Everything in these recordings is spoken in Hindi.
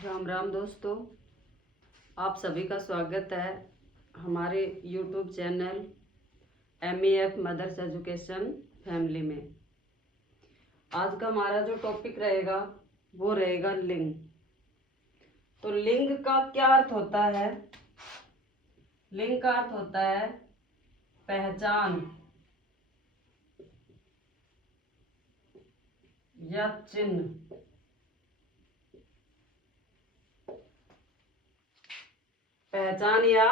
राम राम दोस्तों, आप सभी का स्वागत है हमारे YouTube channel MEF mothers education family में। आज का हमारा जो टॉपिक रहेगा वो रहेगा लिंग। तो लिंग का क्या अर्थ होता है? लिंग का अर्थ होता है पहचान या चिन्ह। पहचान या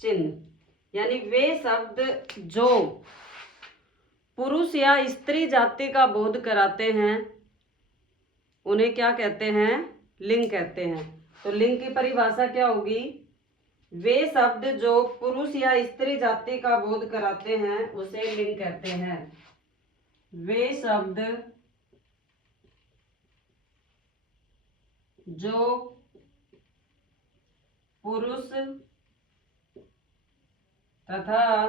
चिन्ह यानी वे शब्द जो पुरुष या स्त्री जाति का बोध कराते हैं उन्हें क्या कहते हैं? लिंग कहते हैं। तो लिंग की परिभाषा क्या होगी? वे शब्द जो पुरुष या स्त्री जाति का बोध कराते हैं उसे लिंग कहते हैं। वे शब्द जो पुरुष तथा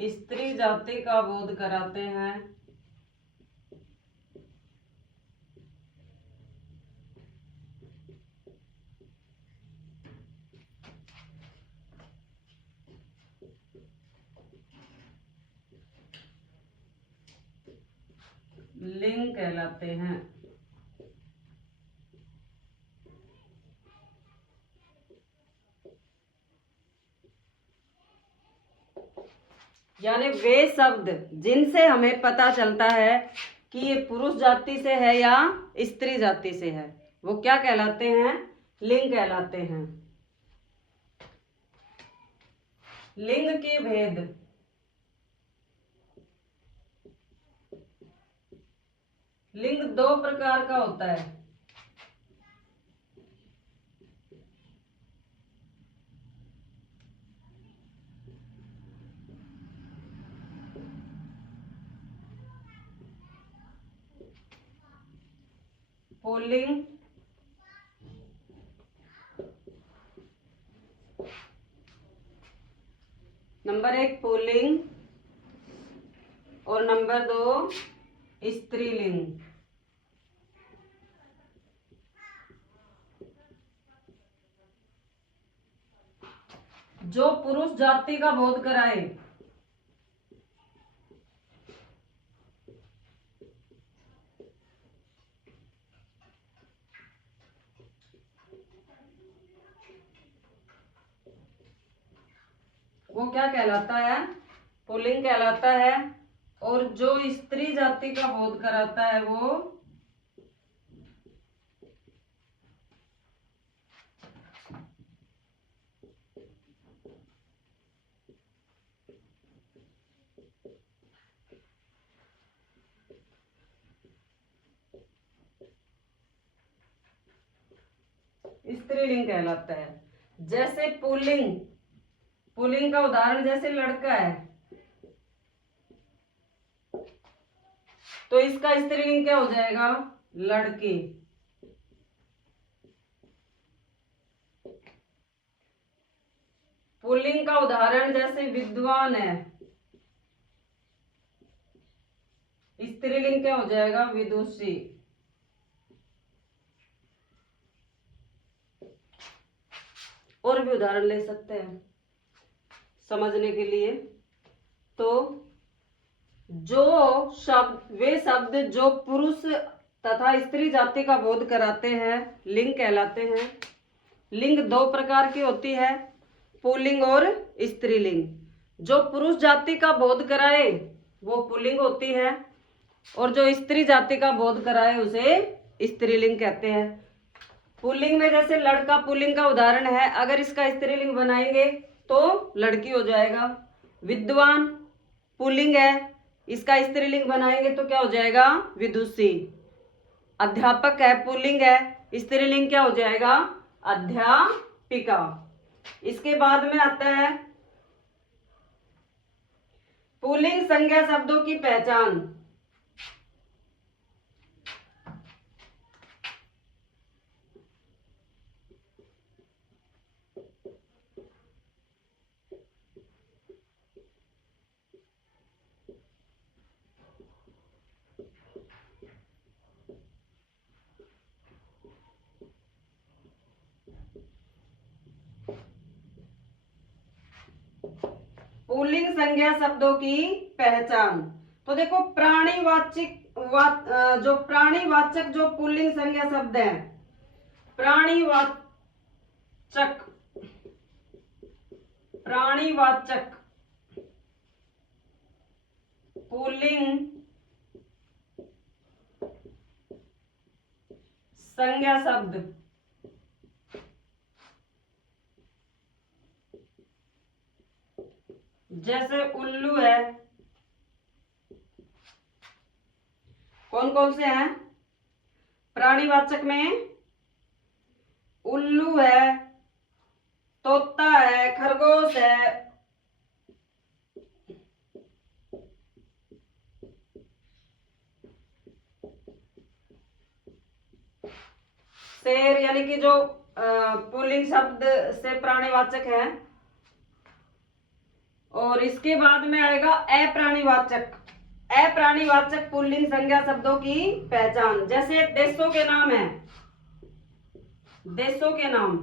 स्त्री जाति का बोध कराते हैं लिंग कहलाते हैं। यानी वे शब्द जिनसे हमें पता चलता है कि ये पुरुष जाति से है या स्त्री जाति से है वो क्या कहलाते हैं? लिंग कहलाते हैं। लिंग के भेद। लिंग दो प्रकार का होता है। पुल्लिंग नंबर 1 पुल्लिंग और नंबर 2 स्त्रीलिंग। जो पुरुष जाति का बोध कराए वो क्या कहलाता है? पुल्लिंग कहलाता है। और जो स्त्री जाति का बोध कराता है वो स्त्रीलिंग कहलाता है। जैसे पुल्लिंग, पुल्लिंग का उदाहरण जैसे लड़का है तो इसका स्त्रीलिंग क्या हो जाएगा? लड़की। पुल्लिंग का उदाहरण जैसे विद्वान है, स्त्रीलिंग क्या हो जाएगा? विदुषी। और भी उदाहरण ले सकते हैं समझने के लिए। तो जो शब्द वे शब्द जो पुरुष तथा स्त्री जाति का बोध कराते हैं लिंग कहलाते हैं। लिंग दो प्रकार की होती है, पुल्लिंग और स्त्रीलिंग। जो पुरुष जाति का बोध कराए वो पुल्लिंग होती है और जो स्त्री जाति का बोध कराए उसे स्त्रीलिंग कहते हैं। पुल्लिंग में जैसे लड़का पुल्लिंग का उदाहरण है, अगर इसका स्त्रीलिंग बनाएंगे तो लड़की हो जाएगा। विद्वान पुल्लिंग है, इसका स्त्रीलिंग बनाएंगे तो क्या हो जाएगा? विदुषी। अध्यापक है, पुल्लिंग है, स्त्रीलिंग क्या हो जाएगा? अध्यापिका। इसके बाद में आता है पुल्लिंग संज्ञा शब्दों की पहचान। पुल्लिंग संज्ञा शब्दों की पहचान। तो देखो जो प्राणीवाचक जो पुल्लिंग संज्ञा शब्द है, प्राणीवाचक पुल्लिंग संज्ञा शब्द जैसे उल्लू है, कौन कौन से हैं प्राणीवाचक में? उल्लू है, तोता है, खरगोश है, शेर, यानी कि जो पुल्लिंग शब्द से प्राणीवाचक है। और इसके बाद में आएगा अप्राणीवाचक पुल्लिंग संज्ञा शब्दों की पहचान। जैसे देशों के नाम है, देशों के नाम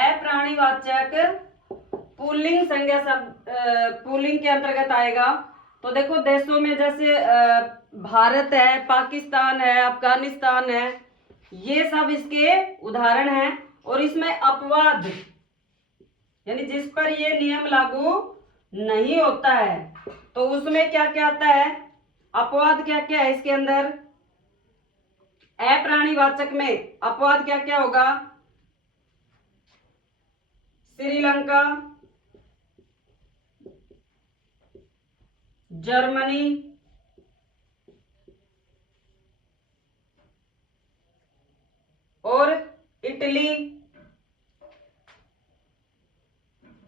अप्राणीवाचक पुल्लिंग संज्ञा शब्द पुल्लिंग के अंतर्गत आएगा। तो देखो देशों में जैसे भारत है, पाकिस्तान है, अफगानिस्तान है, ये सब इसके उदाहरण हैं। और इसमें अपवाद यानी जिस पर ये नियम लागू नहीं होता है, तो उसमें क्या क्या आता है, अपवाद क्या क्या है इसके अंदर? अप्राणीवाचक में अपवाद क्या क्या होगा? श्रीलंका, जर्मनी, और इटली,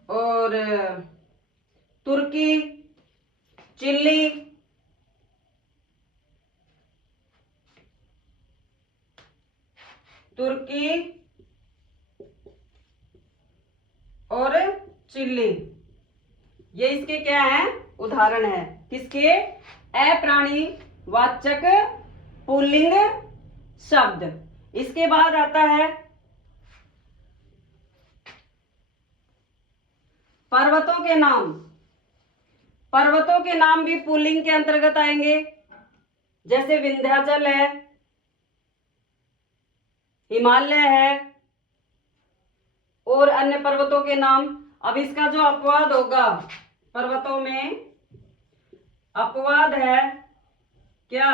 और तुर्की, चिली, और चिली, ये इसके क्या है, उदाहरण है। किसके? अप्राणीवाचक पुल्लिंग शब्द। इसके बाद आता है पर्वतों के नाम। पर्वतों के नाम भी पुल्लिंग के अंतर्गत आएंगे। जैसे विंध्याचल है, हिमालय है, और अन्य पर्वतों के नाम। अब इसका जो अपवाद होगा, पर्वतों में अपवाद है क्या?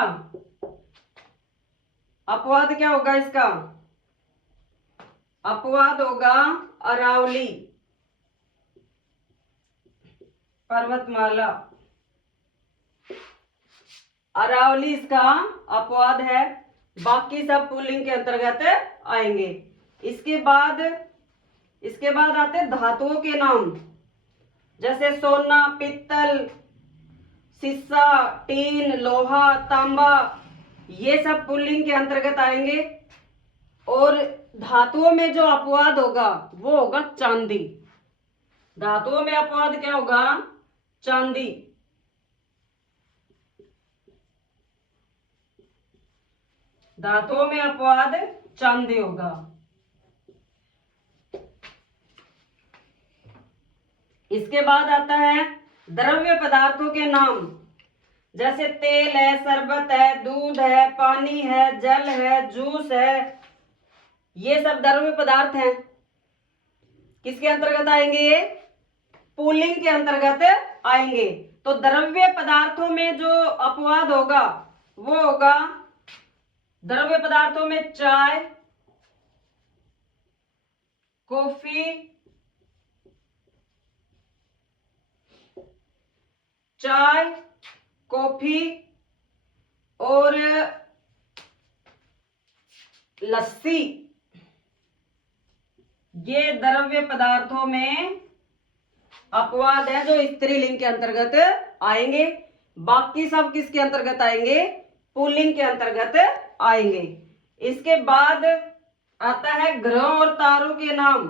अपवाद क्या होगा इसका? अपवाद होगा अरावली पर्वतमाला। अरावली इसका अपवाद है, बाकी सब पुल्लिंग के अंतर्गत आएंगे। इसके बाद आते धातुओं के नाम। जैसे सोना, पित्तल, सीसा, टीन, लोहा, तांबा, ये सब पुल्लिंग के अंतर्गत आएंगे। और धातुओं में जो अपवाद होगा वो होगा चांदी। धातुओं में अपवाद क्या होगा? चांदी। धातुओं में अपवाद चांदी होगा। इसके बाद आता है द्रव्य पदार्थों के नाम। जैसे तेल है, शरबत है, दूध है, पानी है, जल है, जूस है, ये सब द्रव्य पदार्थ हैं। किसके अंतर्गत आएंगे? ये पुल्लिंग के अंतर्गत आएंगे। तो द्रव्य पदार्थों में जो अपवाद होगा वो होगा, द्रव्य पदार्थों में चाय, कॉफी, और लस्सी, ये द्रव्य पदार्थों में अपवाद है जो स्त्रीलिंग के अंतर्गत आएंगे। बाकी सब किसके अंतर्गत आएंगे? पुल्लिंग के अंतर्गत आएंगे। इसके बाद आता है ग्रह और तारों के नाम।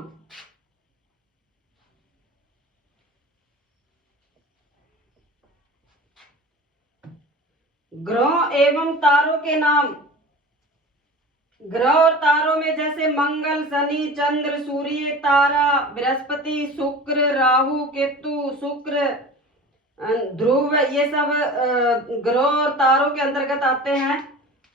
ग्रह एवं तारों के नाम ग्रह और तारों में जैसे मंगल, शनि, चंद्र, सूर्य, तारा, बृहस्पति, शुक्र, राहु, केतु, शुक्र, ध्रुव, ये सब ग्रह और तारों के अंतर्गत आते हैं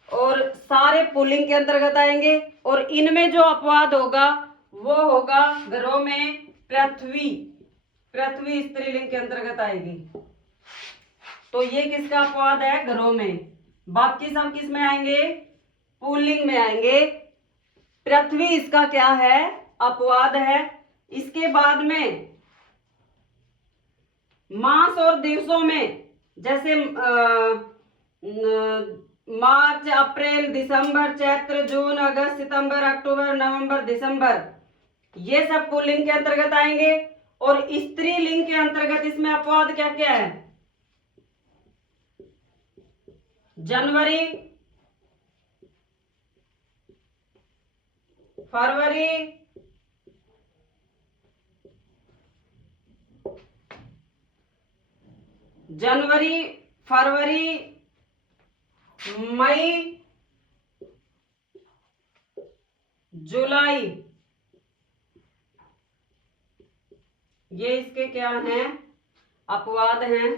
और सारे पुल्लिंग के अंतर्गत आएंगे। और इनमें जो अपवाद होगा वो होगा ग्रहों में पृथ्वी। पृथ्वी स्त्रीलिंग के अंतर्गत आएगी। तो ये किसका अपवाद है? ग्रहों में। बाकी सब किस में आएंगे? पुल्लिंग में आएंगे। पृथ्वी इसका क्या है? अपवाद है। इसके बाद में मास और दिवसों में जैसे मार्च, अप्रैल, दिसंबर, चैत्र, जून, अगस्त, सितंबर, अक्टूबर, नवंबर, दिसंबर, ये सब पुल्लिंग के अंतर्गत आएंगे। और स्त्रीलिंग के अंतर्गत इसमें अपवाद क्या क्या है? जनवरी, फरवरी, जनवरी, फरवरी, मई, जुलाई, ये इसके क्या हैं? अपवाद हैं।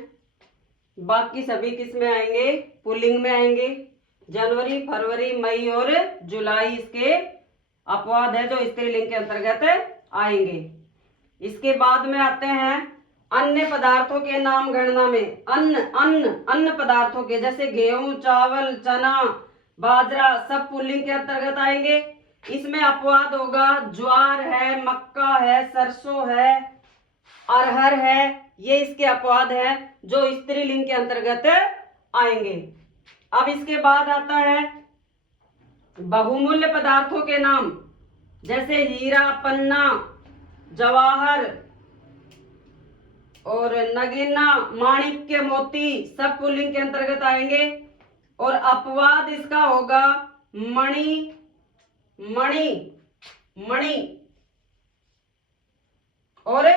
बाकी सभी किस में आएंगे? पुल्लिंग में आएंगे। जनवरी, फरवरी, मई और जुलाई इसके अपवाद है जो स्त्रीलिंग के अंतर्गत आएंगे। इसके बाद में आते हैं अन्य पदार्थों के नाम गणना में। अन्य पदार्थों के जैसे गेहूं, चावल, चना, बाजरा, सब पुल्लिंग के अंतर्गत आएंगे। इसमें अपवाद होगा ज्वार है, मक्का है, सरसों है, अरहर है, ये इसके अपवाद है जो स्त्रीलिंग के अंतर्गत आएंगे। अब इसके बाद आता है बहुमूल्य पदार्थों के नाम जैसे हीरा, पन्ना, जवाहर और नगीना, माणिक्य, मोती, सब पुल्लिंग के अंतर्गत आएंगे। और अपवाद इसका होगा मणि, मणि, मणि और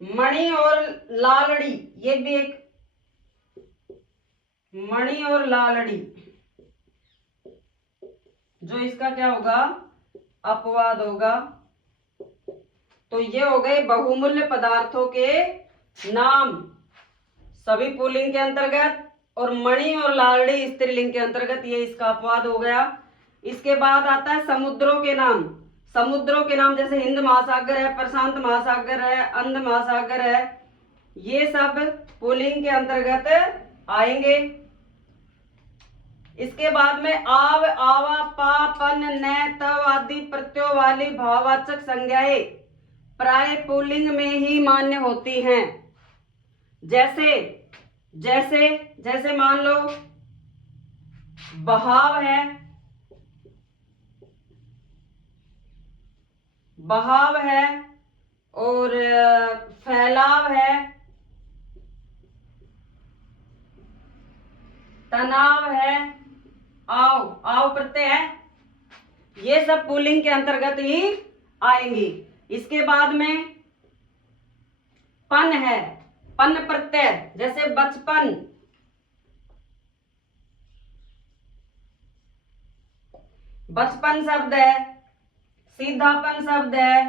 मणि और लालड़ी, ये भी एक मणि और लालड़ी, जो इसका क्या होगा? अपवाद होगा। तो ये हो गए बहुमूल्य पदार्थों के नाम, सभी पुल्लिंग के अंतर्गत, और मणि और लालड़ी स्त्रीलिंग के अंतर्गत, ये इसका अपवाद हो गया। इसके बाद आता है समुद्रों के नाम। समुद्रों के नाम जैसे हिंद महासागर है, प्रशांत महासागर है, अंध महासागर है, ये सब पुल्लिंग के अंतर्गत आएंगे। इसके बाद में आव, आवा, पा, पन, न, तव आदि प्रत्ययों वाली भाववाचक संज्ञाएं प्राय पुल्लिंग में ही मान्य होती हैं। जैसे जैसे जैसे मान लो बहाव है, बहाव है, और फैलाव है, तनाव है, आव, आव प्रत्यय है, ये सब पुल्लिंग के अंतर्गत ही आएंगी। इसके बाद में पन है, पन प्रत्यय जैसे बचपन, बचपन शब्द है, सीधापन शब्द है,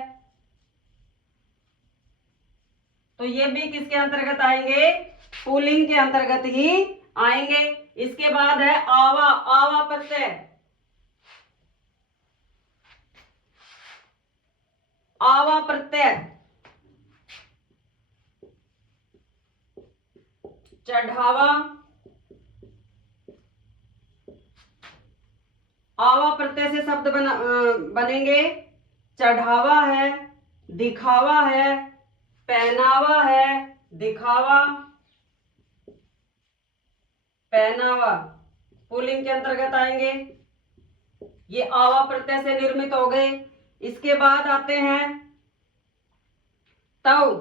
तो ये भी किसके अंतर्गत आएंगे? पुल्लिंग के अंतर्गत ही आएंगे। इसके बाद है आवा, आवा प्रत्यय, आवा प्रत्यय, चढ़ावा, आवा प्रत्यय से शब्द बनेंगे चढ़ावा है, दिखावा है, पहनावा है, दिखावा, पहनावा, पुल्लिंग के अंतर्गत आएंगे। ये आवा प्रत्यय से निर्मित हो गए। इसके बाद आते हैं तव,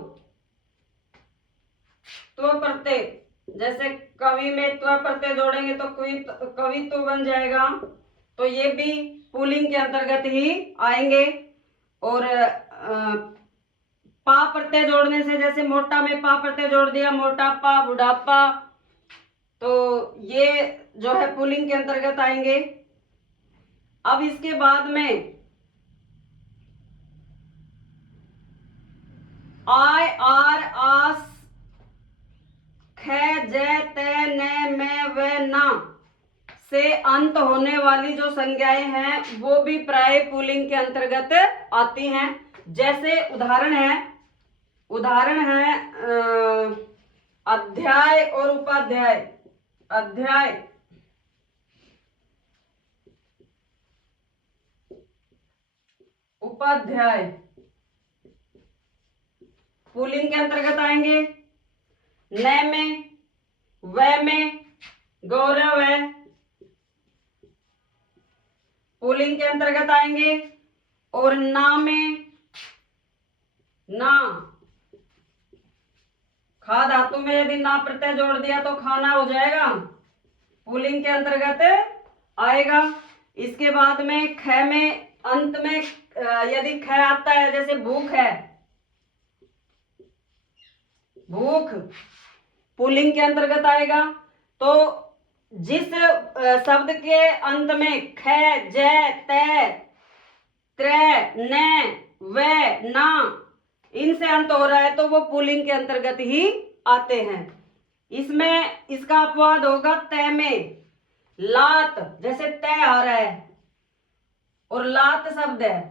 त्व प्रत्यय, जैसे कवि में त्व प्रत्यय जोड़ेंगे तो कवित्व बन जाएगा, तो ये भी पुल्लिंग के अंतर्गत ही आएंगे। और पा प्रत्यय जोड़ने से, जैसे मोटा में पा प्रत्यय जोड़ दिया, मोटापा, बुढ़ापा, तो ये जो है पुल्लिंग के अंतर्गत आएंगे। अब इसके बाद में आय, आर, आस, ख, जय, तय, न, मैं, व, ना से अंत होने वाली जो संज्ञाएं हैं वो भी प्राय पुल्लिंग के अंतर्गत आती हैं। जैसे उदाहरण है अध्याय और उपाध्याय। अध्याय, उपाध्याय पुल्लिंग के अंतर्गत आएंगे। न में, व में गौरव है, पुल्लिंग के अंतर्गत आएंगे। और ना में, ना खा धातु में यदि ना प्रत्यय जोड़ दिया तो खाना हो जाएगा, पुल्लिंग के अंतर्गत आएगा। इसके बाद में ख में अंत में यदि ख आता है, जैसे भूख है, भूख पुल्लिंग के अंतर्गत आएगा। तो जिस शब्द के अंत में ख, जय, तय, त्र, न, व, ना इनसे अंत हो रहा है तो वो पुल्लिंग के अंतर्गत ही आते हैं। इसमें इसका अपवाद होगा तय में। लात, जैसे तय आ रहा है और लात शब्द है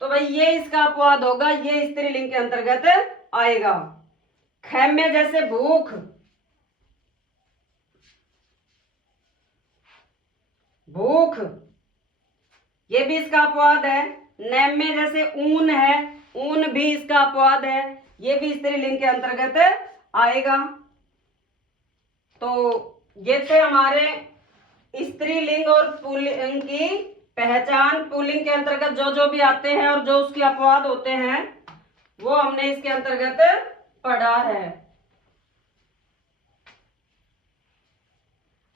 तो भाई ये इसका अपवाद होगा, ये स्त्रीलिंग के अंतर्गत आएगा। ख में जैसे भूख, भूख ये भी इसका अपवाद है। न में जैसे ऊन है, ऊन भी इसका अपवाद है, ये भी स्त्रीलिंग के अंतर्गत आएगा। तो ये थे हमारे स्त्रीलिंग और पुल्लिंग की पहचान। पुल्लिंग के अंतर्गत जो जो भी आते हैं और जो उसके अपवाद होते हैं वो हमने इसके अंतर्गत पढ़ा है।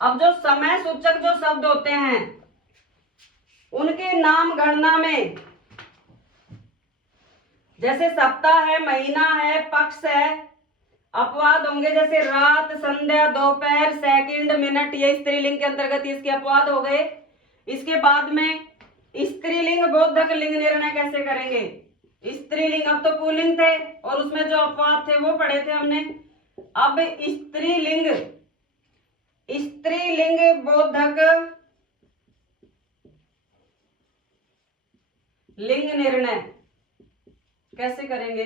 अब जो समय सूचक जो शब्द होते हैं उनके नाम गणना में, जैसे सप्ताह है, महीना है, पक्ष है, अपवाद होंगे जैसे रात, संध्या, दोपहर, सेकंड, मिनट, ये स्त्रीलिंग के अंतर्गत इसके अपवाद हो गए। इसके बाद में स्त्रीलिंग बोधक लिंग निर्णय कैसे करेंगे। स्त्रीलिंग अब तो पुल्लिंग थे और उसमें जो अपवाद थे वो पढ़े थे हमने। अब स्त्रीलिंग, स्त्रीलिंग बोधक लिंग निर्णय कैसे करेंगे।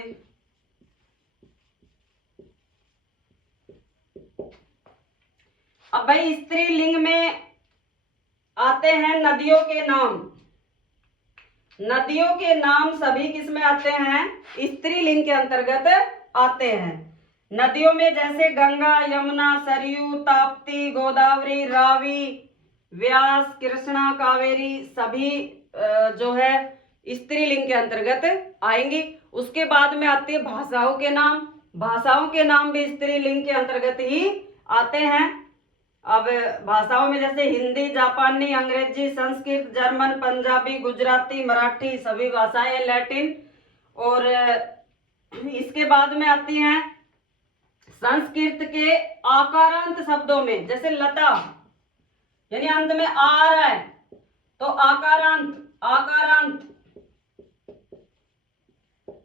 अब भाई स्त्रीलिंग में आते हैं नदियों के नाम। नदियों के नाम सभी किसमें आते हैं, स्त्रीलिंग के अंतर्गत आते हैं। नदियों में जैसे गंगा, यमुना, सरयू, ताप्ती, गोदावरी, रावी, व्यास, कृष्णा, कावेरी सभी जो है स्त्रीलिंग के अंतर्गत आएंगी। उसके बाद में आती है भाषाओं के नाम। भाषाओं के नाम भी स्त्रीलिंग के अंतर्गत ही आते हैं। अब भाषाओं में जैसे हिंदी, जापानी, अंग्रेजी, संस्कृत, जर्मन, पंजाबी, गुजराती, मराठी सभी भाषाएं, लैटिन। और इसके बाद में आती हैं संस्कृत के आकारांत शब्दों में, जैसे लता यानी अंत में आ रहा है तो आकारांत, आकारांत।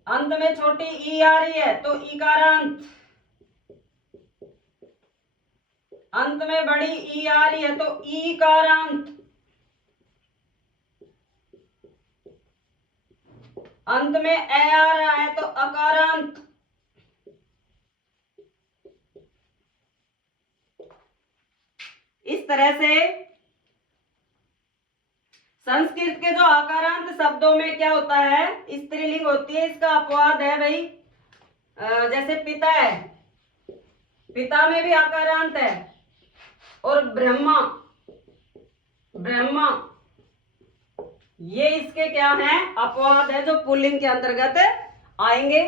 अंत में छोटी ई आ रही है तो इकारांत। अंत में बड़ी ई आ रही है तो ईकारांत। अंत में ए आ रहा है तो अकारांत। इस तरह से संस्कृत के जो आकारांत शब्दों में क्या होता है, स्त्रीलिंग होती है, इसका अपवाद है भाई। जैसे पिता है, पिता में भी आकारांत है। और ब्रह्मा, ब्रह्मा ये इसके क्या हैं, अपवाद है जो पुल्लिंग के अंतर्गत आएंगे।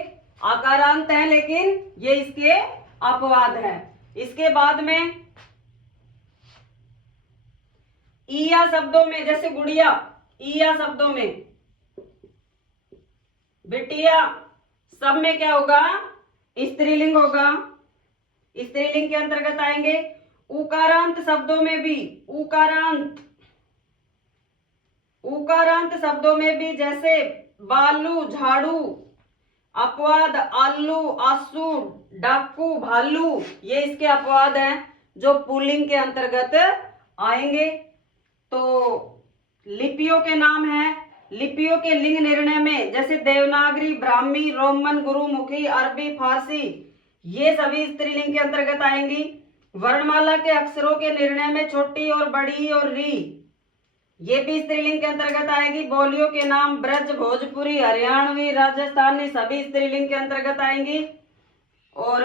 आकारांत है लेकिन ये इसके अपवाद है। इसके बाद में ईया शब्दों में जैसे गुड़िया, ईया शब्दों में बिटिया, सब में क्या होगा, स्त्रीलिंग होगा, स्त्रीलिंग के अंतर्गत आएंगे। उकारांत शब्दों में भी उकारांत, उकारांत शब्दों में भी जैसे बालू, झाड़ू, अपवाद आलू, आंसू, डाकू, भालू, ये इसके अपवाद हैं जो पुल्लिंग के अंतर्गत आएंगे। तो लिपियों के नाम हैं। लिपियों के लिंग निर्णय में जैसे देवनागरी, ब्राह्मी, रोमन, गुरुमुखी, अरबी, फारसी, ये सभी स्त्रीलिंग के अंतर्गत आएंगी। वर्णमाला के अक्षरों के निर्णय में छोटी और बड़ी और री, ये भी स्त्रीलिंग के अंतर्गत आएगी। बोलियों के नाम ब्रज, भोजपुरी, हरियाणवी, राजस्थानी, सभी स्त्रीलिंग के अंतर्गत आएंगी। और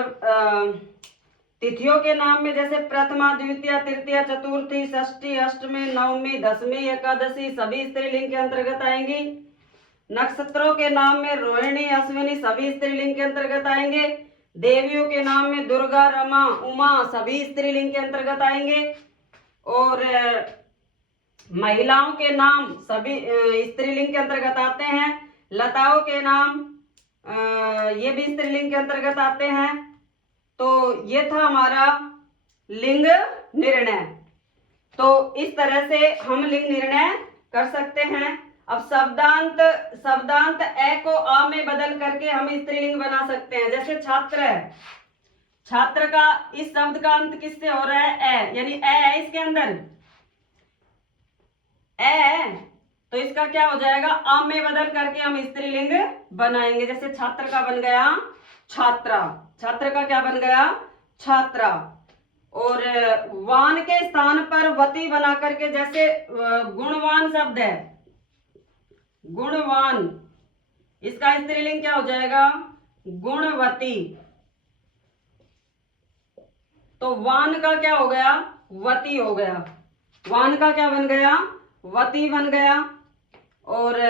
तिथियों के नाम में जैसे प्रथमा, द्वितीया, तृतीया, चतुर्थी, षष्ठी, अष्टमी, नवमी, दसवीं, एकादशी, सभी स्त्रीलिंग के अंतर्गत आएंगी। नक्षत्रों के नाम में रोहिणी, अश्विनी, सभी स्त्रीलिंग के अंतर्गत आएंगे। देवियों के नाम में दुर्गा, रमा, उमा, सभी स्त्रीलिंग के अंतर्गत आएंगे। और महिलाओं के नाम सभी स्त्रीलिंग के अंतर्गत आते हैं। लताओं के नाम ये भी स्त्रीलिंग के अंतर्गत आते हैं। तो ये था हमारा लिंग निर्णय। तो इस तरह से हम लिंग निर्णय कर सकते हैं। अब शब्दांत ए को आ में बदल करके हम स्त्रीलिंग बना सकते हैं। जैसे छात्र है, छात्र का इस शब्द का अंत किससे हो रहा है? ए, यानी ए है इसके अंदर, ए, तो इसका क्या हो जाएगा? आ में बदल करके हम स्त्रीलिंग बनाएंगे। जैसे छात्र का बन गया छात्रा, छात्र का क्या बन गया? छात्रा। और वान के स्थान पर वती बना करके, जैसे गुणवान शब्द है, गुणवान, इसका स्त्रीलिंग क्या हो जाएगा? गुणवती। तो वान का क्या हो गया? वती हो गया। वान का क्या बन गया? वती बन गया। और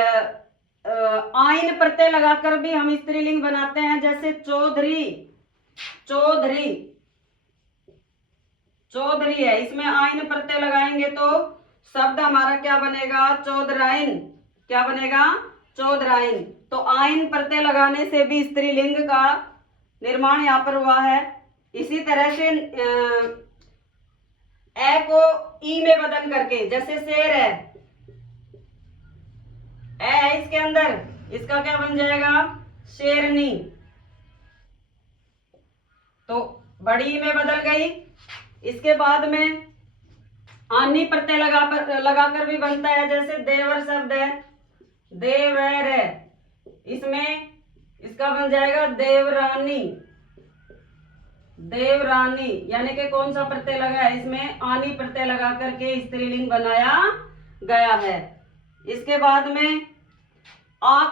आइन प्रत्यय लगाकर भी हम स्त्रीलिंग बनाते हैं। जैसे चौधरी, चौधरी, चौधरी है, इसमें आइन प्रत्यय लगाएंगे तो शब्द हमारा क्या बनेगा? चौधराइन। क्या बनेगा? चौधराइन। तो आइन प्रत्यय लगाने से भी स्त्रीलिंग का निर्माण यहाँ पर हुआ है। इसी तरह से ए को ई में बदल करके, जैसे शेर है, ए है इसके अंदर, इसका क्या बन जाएगा? शेरनी। तो बड़ी में बदल गई। इसके बाद में आनी प्रत्यय लगाकर भी बनता है। जैसे देवर शब्द है, देवर है, इसमें इसका बन जाएगा देवरानी। देवरानी, यानी कि कौन सा प्रत्यय लगा है? इसमें आनी प्रत्यय लगा करके स्त्रीलिंग बनाया गया है। इसके बाद में आ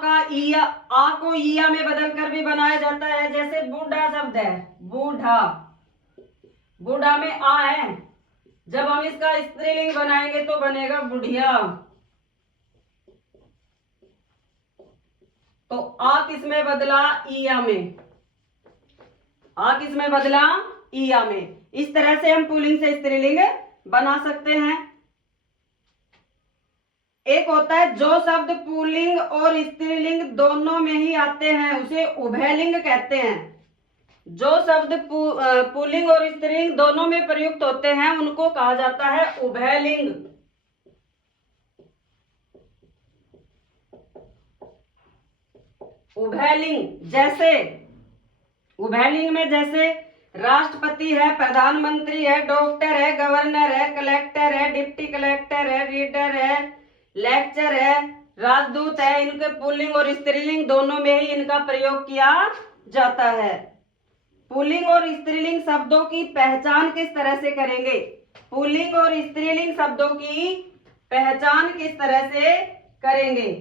को ईया में बदल कर भी बनाया जाता है। जैसे बूढ़ा शब्द है, बूढ़ा, बूढ़ा में आ है, जब हम इसका स्त्रीलिंग बनाएंगे तो बनेगा बुढ़िया। तो आ किस में बदला? ईया में। आ किस में बदला? ईया में। इस तरह से हम पुल्लिंग से स्त्रीलिंग बना सकते हैं। एक होता है जो शब्द पुल्लिंग और स्त्रीलिंग दोनों में ही आते हैं, उसे उभयलिंग कहते हैं। जो शब्द पुल्लिंग और स्त्रीलिंग दोनों में प्रयुक्त होते हैं उनको कहा जाता है उभयलिंग। उभयलिंग, जैसे उभयलिंग में जैसे राष्ट्रपति है, प्रधानमंत्री है, डॉक्टर है, गवर्नर है, कलेक्टर है, डिप्टी कलेक्टर है, रीडर है, लेक्चर है, राजदूत है, इनके पुल्लिंग और स्त्रीलिंग दोनों में ही इनका प्रयोग किया जाता है। पुल्लिंग और स्त्रीलिंग शब्दों की पहचान किस तरह से करेंगे? पुल्लिंग और स्त्रीलिंग शब्दों की पहचान किस तरह से करेंगे?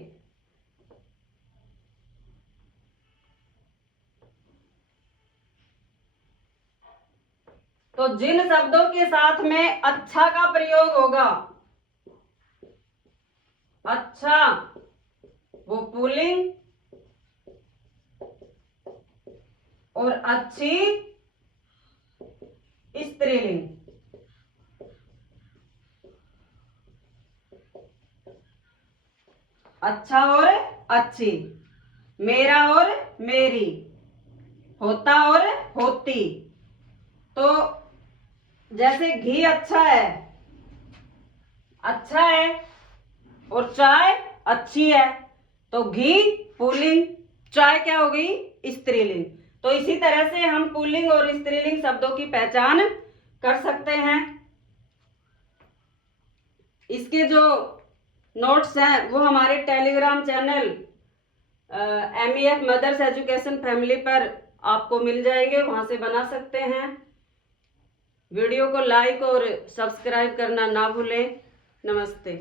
तो जिन शब्दों के साथ में अच्छा का प्रयोग होगा, अच्छा, वो पुल्लिंग, और अच्छी स्त्रीलिंग। अच्छा और अच्छी, मेरा और मेरी, होता और होती। तो जैसे घी अच्छा है, अच्छा है, और चाय अच्छी है, तो घी पुल्लिंग, चाय क्या हो गई स्त्रीलिंग। तो इसी तरह से हम पुल्लिंग और स्त्रीलिंग शब्दों की पहचान कर सकते हैं। इसके जो नोट्स हैं वो हमारे Telegram channel MEF mothers education family पर आपको मिल जाएंगे, वहां से बना सकते हैं। वीडियो को लाइक और सब्सक्राइब करना ना भूलें। नमस्ते।